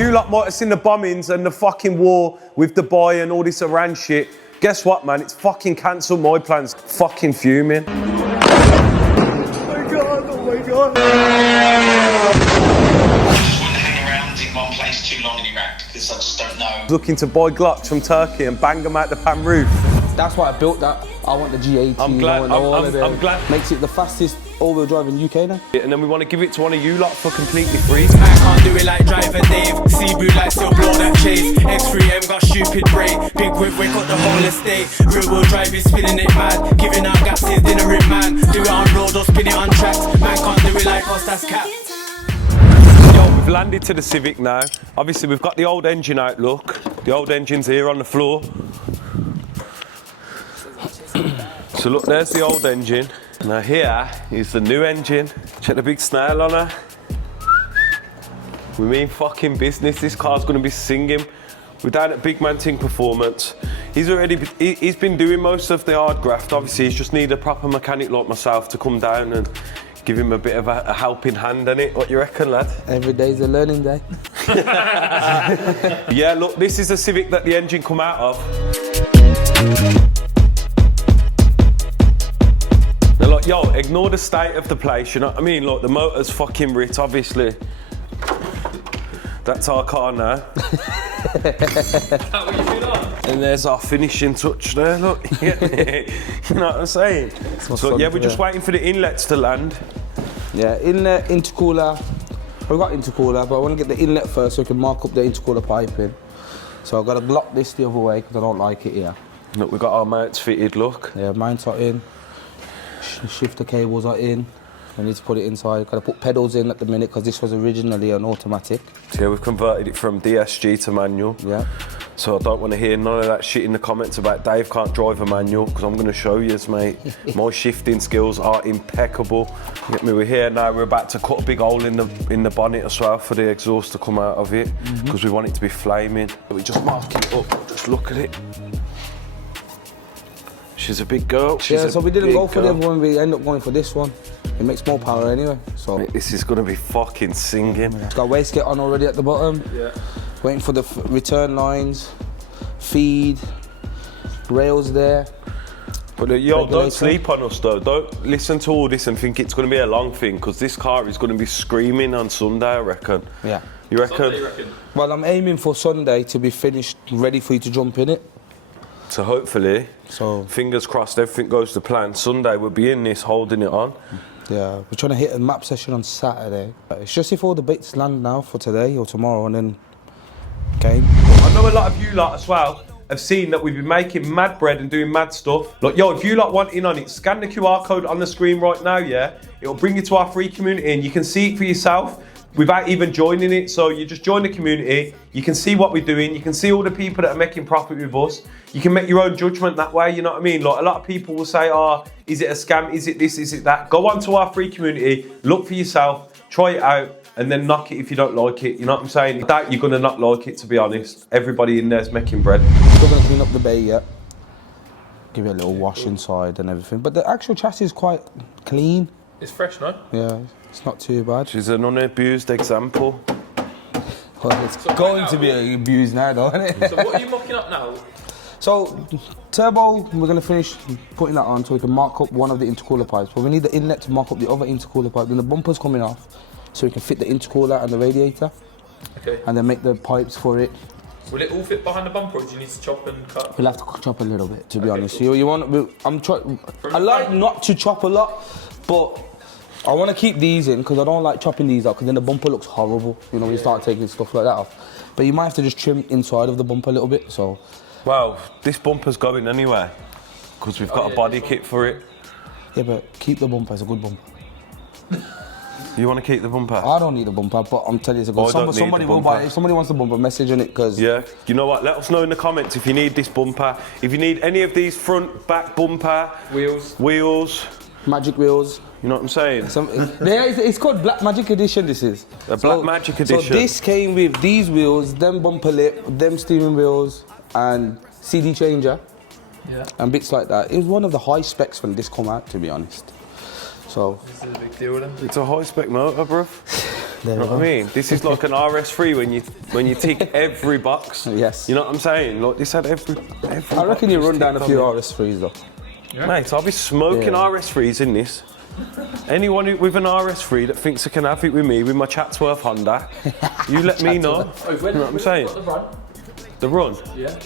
You lot might have seen the bombings and the fucking war with Dubai and all this Iran shit. Guess what, man? It's fucking cancelled my plans. Fucking fuming. Oh my God, oh my God. I just wouldn't hang around in one place too long in Iraq because I just don't know. Looking to buy Glocks from Turkey and bang them out the pan roof. That's why I built that. I want the G80. I'm glad. I'm glad. Makes it the fastest all-wheel drive in UK now. Yeah, and then we want to give it to one of you lot for completely free. I can't do it like DRIVADAVE. Cebu like still blow that chase. X3M got stupid brake. Big whip, we got the whole estate. Real-wheel drive is spinning it mad. Giving out gases, dinner it man. Do it on road or spin it on tracks. Man can't do it like us, that's cap. Yo, we've landed to the Civic now. Obviously, we've got the old engine out, look. The old engine's here on the floor. So look, there's the old engine. Now here is the new engine. Check the big snail on her. We mean fucking business. This car's gonna be singing. We're down at Big Man Ting Performance. He's been doing most of the hard graft. Obviously, he's just need a proper mechanic like myself to come down and give him a bit of a helping hand on it. What you reckon, lad? Every day's a learning day. Yeah, look, this is the Civic that the engine come out of. Now, look, yo, ignore the state of the place, you know what I mean? Look, the motor's fucking writ, obviously. That's our car now. And there's our finishing touch there, look. You know what I'm saying? So, yeah, we're just waiting for the inlets to land. Yeah, inlet, intercooler. We've got intercooler, but I want to get the inlet first so we can mark up the intercooler piping. So I've got to block this the other way because I don't like it here. Look, we've got our mounts fitted, look. Yeah, mounts are in. Shifter cables are in. I need to put it inside. Got to put pedals in at the minute because this was originally an automatic. So yeah, we've converted it from DSG to manual. Yeah. So I don't want to hear none of that shit in the comments about Dave can't drive a manual, because I'm going to show you, mate. My shifting skills are impeccable. You get me? We're here now. We're about to cut a big hole in the bonnet as well for the exhaust to come out of it, because we want it to be flaming. We just mark it up. Just look at it. She's a big girl. Yeah, so we didn't go for the other one. We ended up going for this one. It makes more power anyway. So mate, this is going to be fucking singing. It's got wastegate on already at the bottom. Yeah. Waiting for the return lines, feed, rails there. But yo, don't sleep on us though. Don't listen to all this and think it's going to be a long thing, because this car is going to be screaming on Sunday, I reckon. Yeah. You reckon? Sunday, you reckon? Well, I'm aiming for Sunday to be finished, ready for you to jump in it. So hopefully, fingers crossed, everything goes to plan. Sunday we'll be in this, holding it on. Yeah, we're trying to hit a map session on Saturday. It's just if all the bits land now for today or tomorrow, and then game. I know a lot of you lot as well have seen that we've been making mad bread and doing mad stuff. Look, yo, if you lot want in on it, scan the QR code on the screen right now, yeah? It'll bring you to our free community and you can see it for yourself without even joining it. So you just join the community, you can see what we're doing, you can see all the people that are making profit with us. You can make your own judgment that way, you know what I mean? Like, a lot of people will say, oh, is it a scam? Is it this? Is it that? Go on to our free community, look for yourself, try it out, and then knock it if you don't like it. You know what I'm saying? I doubt you're gonna not like it, to be honest. Everybody in there's making bread. Still gonna clean up the bay yet. Give it a little wash inside and everything. But the actual chassis is quite clean. It's fresh, no? Yeah, it's not too bad. She's an unabused example. Well, it's going to be abused now, though, isn't it? So what are you mocking up now? So, turbo, we're going to finish putting that on so we can mark up one of the intercooler pipes. But we need the inlet to mark up the other intercooler pipe. Then the bumper's coming off so we can fit the intercooler and the radiator. Okay. And then make the pipes for it. Will it all fit behind the bumper, or do you need to chop and cut? We'll have to chop a little bit, to be honest. Cool. You want? I like not to chop a lot, but I want to keep these in because I don't like chopping these out because then the bumper looks horrible. You know, when you start taking stuff like that off. But you might have to just trim inside of the bumper a little bit. So. Well, this bumper's going anyway because we've got a body kit for it. Yeah, but keep the bumper. It's a good bumper. You want to keep the bumper? I don't need a bumper, but I'm telling you, it's a good. Somebody will buy it. If somebody wants the bumper, message on it because. Yeah. You know what? Let us know in the comments if you need this bumper. If you need any of these front, back bumper, wheels, magic wheels. You know what I'm saying? It's called Black Magic Edition, this is. A Black Magic Edition. So this came with these wheels, them bumper lip, them steering wheels, and CD changer. Yeah. And bits like that. It was one of the high specs when this come out, to be honest. So. This is a big deal then. It's a high spec motor, bruv. There You know we what I go. mean? This is like an RS3 when you tick every box. Yes. You know what I'm saying? Like this had every I reckon you box run down a ticked few on it. RS3s though. Mate, I'll be smoking Yeah. RS3s in this. Anyone with an RS3 that thinks they can have it with me, with my Chatsworth Honda, you let me know. Oh, when, You know what I'm saying? Got the run? The run. Yeah.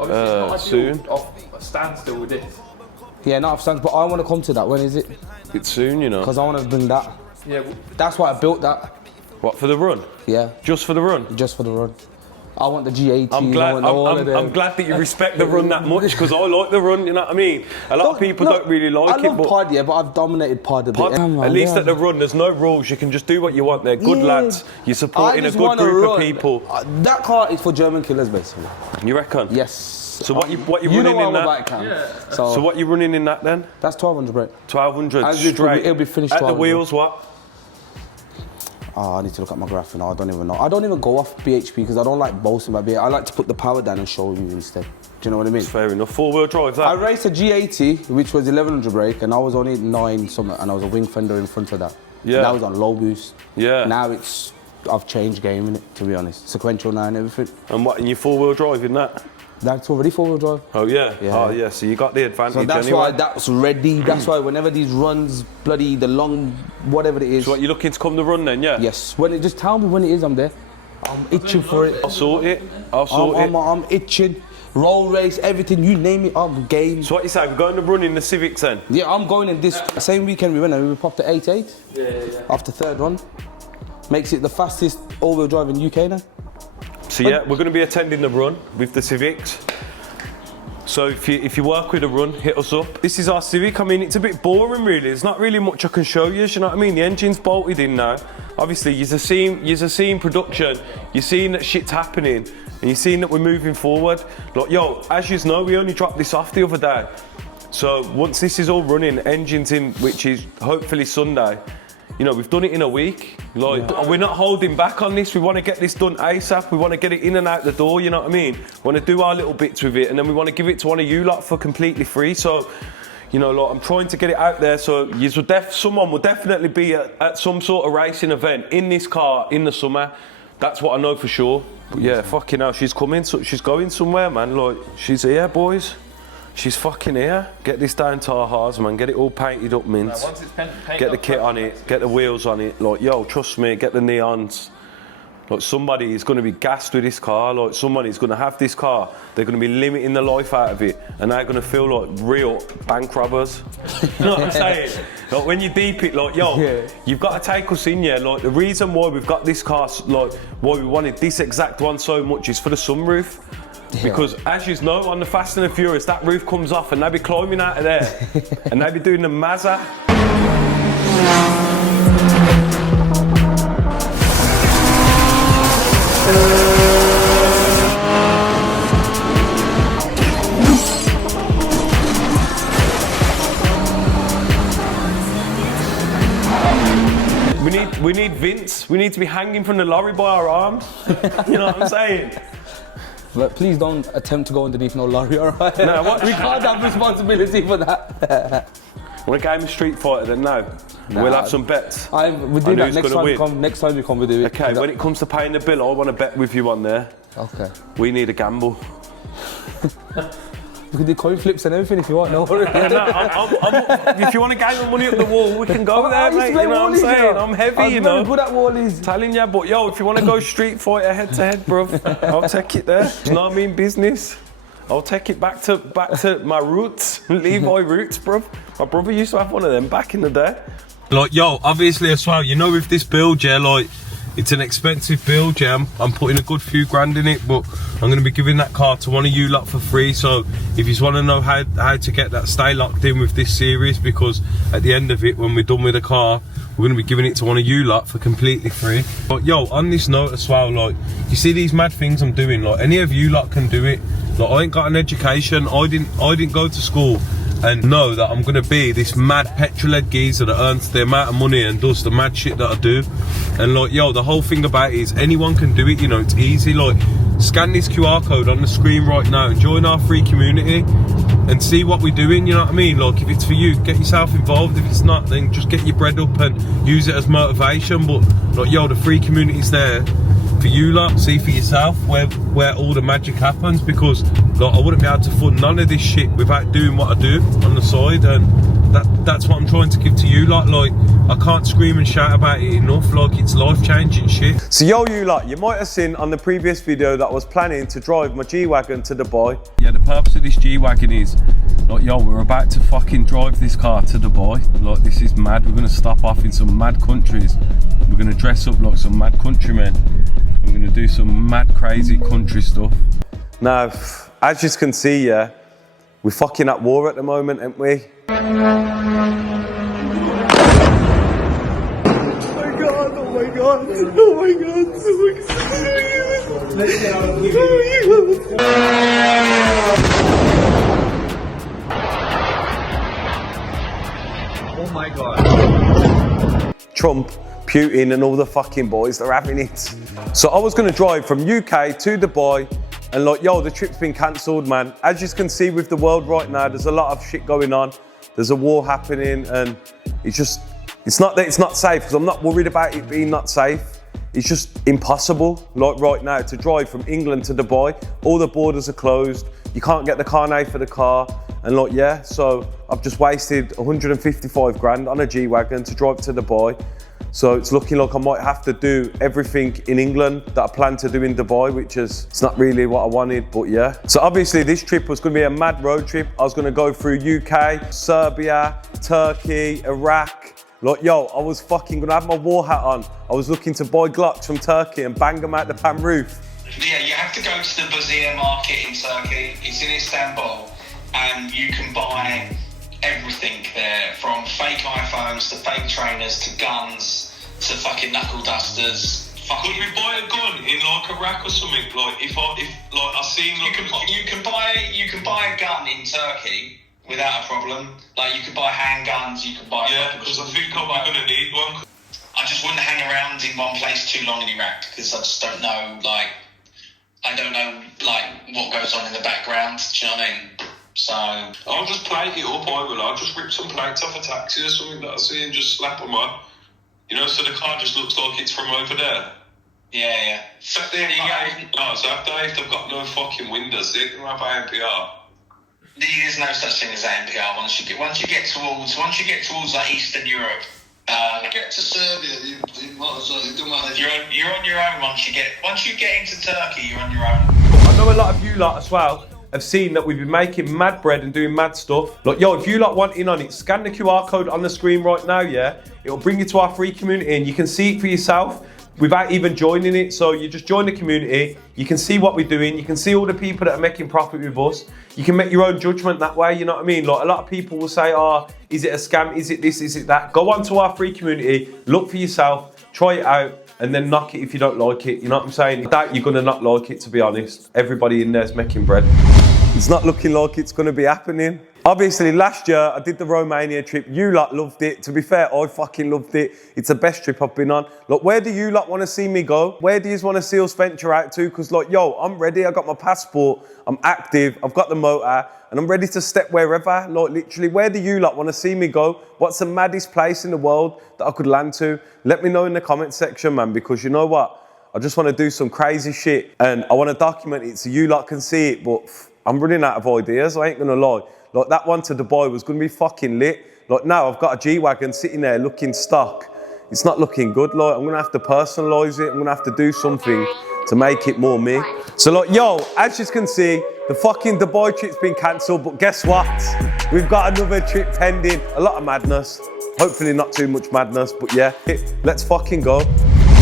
Obviously, it's not soon. ideal off a standstill with this. Yeah, not stands, but I want to come to that. When is it? It's soon, you know. Because I want to bring that. Yeah. Well, That's why I built that. What, for the run? Yeah, Just for the run? just for the run. I want the G80. I'm glad. I want all of them. I'm glad that you respect the run that much because I like the run. You know what I mean? A lot of people don't really like I it, love but pod, yeah, but I've dominated pod a bit. Yeah, man, at least yeah. at the run, there's no rules. You can just do what you want. They're good Yeah. lads. You're supporting I a just good wanna group of run. people. That car is for German killers, basically. You reckon? Yes. So what you You know running what in I'm that? about, Cam. Yeah. So, What you running in that then? that's 1200, bro. 1200 As it will be- straight. it'll be finished At the 1200. wheels, what? Oh, I need to look at my graph now. I don't even know. I don't even go off BHP because I don't like boasting about BHP. I like to put the power down and show you instead. Do you know what I mean? Fair enough. 4-wheel drive. I That. raced a G80, which was 1100 brake, and I was only 9 something, and I was a wing fender in front of that. Yeah. That was on low boost. Yeah. Now I've changed game in it, to be honest. Sequential now and everything. And what? And you 4-wheel drive in that? That's already 4-wheel drive. Oh yeah. Yeah. Oh yeah. So you got the advantage So that's anyway. why that's ready. That's why whenever these runs, bloody the long, whatever it is. So what, you looking to come the run then? Yeah. Yes. When it just tell me when it is, I'm there. I'm itching for it. I'll sort it. I'll sort it. I'm itching. Roll race, everything, you name it, I'm game. So what you say? We're going to run in the Civics then? Yeah, I'm going in this same weekend we went and we popped the 8.8 yeah. after third run. Makes it the fastest all-wheel drive in UK now. So yeah, we're going to be attending the run with the Civics. So if you work with a run, hit us up. This is our Civic. I mean, it's a bit boring really. There's not really much I can show you. You know what I mean? The engine's bolted in now. Obviously, you're seeing production. You're seeing that shit's happening, and you're seeing that we're moving forward. Like yo, as you know, we only dropped this off the other day. So once this is all running, engine's in, which is hopefully Sunday. You know, we've done it in a week. Like, we're not holding back on this. We want to get this done ASAP. We want to get it in and out the door, you know what I mean? We want to do our little bits with it, and then we want to give it to one of you lot for completely free. So, you know, like, I'm trying to get it out there so someone will definitely be at some sort of racing event in this car in the summer. That's what I know for sure. But yeah, fucking hell, she's coming. So she's going somewhere, man. Like, she's here, boys. She's fucking here. Get this down to our hearts, man. Get it all painted up, mints. Once it's painted Get the up, kit on it. Get the wheels on it. Like, yo, trust me. Get the neons. Like, somebody is going to be gassed with this car. Like, somebody's going to have this car. They're going to be limiting the life out of it, and they're going to feel like real bank robbers. You know what I'm saying? Like, when you deep it, like, yo, you've got to take us in, yeah. Like, the reason why we've got this car, like, why we wanted this exact one so much is for the sunroof. Because as you know, on the Fast and the Furious, that roof comes off and they be climbing out of there and they be doing the Mazza. We need Vince. We need to be hanging from the lorry by our arms. You know what I'm saying? But please don't attempt to go underneath no lorry, alright? No, what? We can't have responsibility for that. Want a game of Street Fighter then? No. We'll have some bets. We'll do On that who's next gonna time we win. come. Next time we come, we'll do it. Okay, when it comes to paying the bill, I want to bet with you on there. Okay. We need a gamble. We can do coin flips and everything if you want. No worries. If you want a game of money up the wall, we can go there, I used to mate. play You know what I'm Wallies, saying? you know. I'm heavy, I was you very know. good at Wallies. Telling you, but yo, if you want to go Street Fighter head to head, bruv, I'll take it there. You know what I mean? Business. I'll take it back to my roots, Levi roots, bruv. My brother used to have one of them back in the day. Like, yo, obviously as well, you know, with this build, yeah, like, it's an expensive build, yeah. I'm putting a good few grand in it, but I'm going to be giving that car to one of you lot for free. So if you want to know how to get that, stay locked in with this series, because at the end of it, when we're done with the car, we're going to be giving it to one of you lot for completely free. But yo, on this note as well, like, you see these mad things I'm doing, like, any of you lot can do it. Like, I ain't got an education, I didn't go to school and know that I'm gonna be this mad petrol-head geezer that earns the amount of money and does the mad shit that I do. And like, yo, the whole thing about it is anyone can do it, you know, it's easy. Like, scan this QR code on the screen right now and join our free community and see what we're doing, you know what I mean? Like, if it's for you, get yourself involved. If it's not, then just get your bread up and use it as motivation. But like, yo, the free community's there for you lot. See for yourself where all the magic happens, because like, I wouldn't be able to fund none of this shit without doing what I do on the side, and that's what I'm trying to give to you lot. Like, I can't scream and shout about it enough. Like, it's life-changing shit. So yo, you lot, you might have seen on the previous video that I was planning to drive my G-Wagon to Dubai. Yeah, the purpose of this G-Wagon is, like, yo, we're about to fucking drive this car to Dubai. Like, this is mad. We're gonna stop off in some mad countries. We're gonna dress up like some mad countrymen. We're gonna do some mad crazy country stuff. Now, as you can see, yeah, we're fucking at war at the moment, ain't we? Oh my god, oh my god, oh my god, oh my god. Trump, Putin and all the fucking boys, they're having it. So I was gonna drive from UK to Dubai, and like, yo, the trip's been cancelled, man. As you can see with the world right now, there's a lot of shit going on. There's a war happening, and it's not that it's not safe, because I'm not worried about it being not safe. It's just impossible, like right now, to drive from England to Dubai. All the borders are closed. You can't get the carnet for the car. And like, yeah, so I've just wasted 155 grand on a G-Wagon to drive to Dubai. So it's looking like I might have to do everything in England that I plan to do in Dubai, which is, it's not really what I wanted, but yeah. So obviously this trip was gonna be a mad road trip. I was gonna go through UK, Serbia, Turkey, Iraq. Like, yo, I was fucking gonna have my war hat on. I was looking to buy Glocks from Turkey and bang them out the pan roof. Yeah, you have to go to the Bazaar market in Turkey. It's in Istanbul, and you can buy everything there, from fake iPhones to fake trainers to guns to fucking knuckle dusters. Could we buy a gun in like Iraq or something? Like, if I seen you can buy a gun in Turkey without a problem. Like, you can buy handguns, you can buy. Yeah, because I think I'm gonna need one. I just wouldn't hang around in one place too long in Iraq, because I just don't know. Like, I don't know what goes on in the background. Do you know what I mean? So I'll just plate it up, I'll just rip some plates off a taxi or something that I see and just slap them on. You know, so the car just looks like it's from over there. Yeah. So there you go. No, so if they've got no fucking windows, they can have ANPR. There's no such thing as ANPR once you get towards like Eastern Europe. Get to Serbia, you might as well. It don't matter. You're on your own once you get into Turkey. You're on your own. I know a lot of you lot as well have seen that we've been making mad bread and doing mad stuff. Like, yo, if you lot want in on it, scan the QR code on the screen right now, yeah? It'll bring you to our free community and you can see it for yourself without even joining it. So you just join the community, you can see what we're doing, you can see all the people that are making profit with us. You can make your own judgment that way, you know what I mean? Like, a lot of people will say, oh, is it a scam? Is it this? Is it that? Go onto our free community, look for yourself, try it out, and then knock it if you don't like it. You know what I'm saying? I doubt you're gonna not like it, to be honest. Everybody in there's making bread. It's not looking like it's gonna be happening. Obviously, last year I did the Romania trip. You lot loved it. To be fair, I fucking loved it. It's the best trip I've been on. Look, where do you lot want to see me go? Where do you want to see us venture out to? Because, like, yo, I'm ready. I got my passport. I'm active. I've got the motor, and I'm ready to step wherever. Like, literally, where do you lot want to see me go? What's the maddest place in the world that I could land to? Let me know in the comment section, man. Because you know what? I just want to do some crazy shit, and I want to document it so you lot can see it. But I'm running out of ideas. I ain't gonna lie. Like, that one to Dubai was gonna be fucking lit. Like, now I've got a G-Wagon sitting there looking stock. It's not looking good. Like, I'm gonna have to personalise it. I'm gonna have to do something to make it more me. So, like, yo, as you can see, the fucking Dubai trip's been cancelled, but guess what? We've got another trip pending. A lot of madness. Hopefully not too much madness, but yeah, let's fucking go.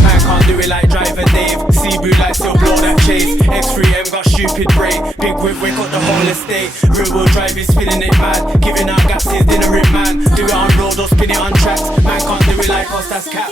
Man can't do it like DRIVADAVE. Civic like still blow that chase. X3M got stupid brake. Big whip, wake up the whole estate. Real wheel drive is spinning it mad. Giving out gases, dinner it man. Do it on road or spin it on tracks. Man can't do it like us, that's cap.